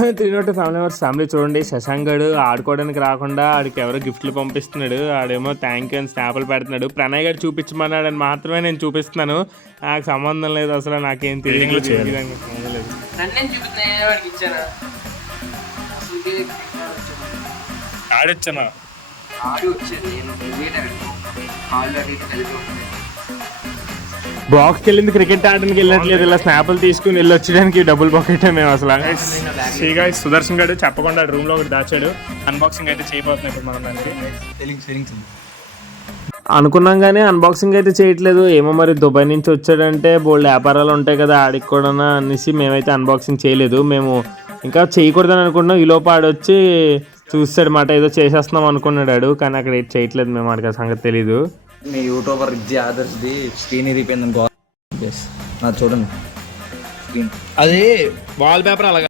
302 family members family చూడండి. శశాంక్ గడు ఆడుకోవడానికి రాకుండా ఆడికి ఎవరో గిఫ్ట్లు పంపిస్తున్నాడు. ఆడేమో థ్యాంక్ యూ అని స్నాపులు పెడుతున్నాడు. ప్రణయ్ గడు చూపించమన్నాడని మాత్రమే నేను చూపిస్తున్నాను. నాకు సంబంధం లేదు, అసలు నాకేం తెలియదు. ఆడొచ్చానా బాక్స్కి వెళ్ళింది క్రికెట్ ఆడడానికి వెళ్ళట్లేదు, ఇలా స్నాపులు తీసుకుని వెళ్ళి వచ్చడానికి డబుల్ బాకెట్ మేము అసలు. శ్రీగా సుదర్శన్ గారు చెప్పకుండా రూమ్లో ఒకటి దాచాడు. అన్బాక్సింగ్ అయితే చేయబోతున్నాయి ఇప్పుడు మనం దానికి. అనుకున్నాం కానీ అన్బాక్సింగ్ అయితే చేయట్లేదు. ఏమో మరి దుబాయ్ నుంచి వచ్చాడంటే బోల్డ్ వ్యాపారాలు ఉంటాయి కదా ఆడికి కూడా అనేసి మేమైతే అన్బాక్సింగ్ చేయలేదు. మేము ఇంకా చేయకూడదని అనుకున్నాం. ఈలోపు ఆడొచ్చి చూస్తాడు మాట, ఏదో చేసేస్తున్నాం అనుకున్నాడు. కానీ అక్కడ ఏది చేయట్లేదు. మేము ఆడికి సంగతి తెలీదు. మీ యూట్యూబర్ ఆదర్శది స్క్రీన్ ఇరిగిపోయింది చూడండి. అది వాల్ పేపర్ అలాగా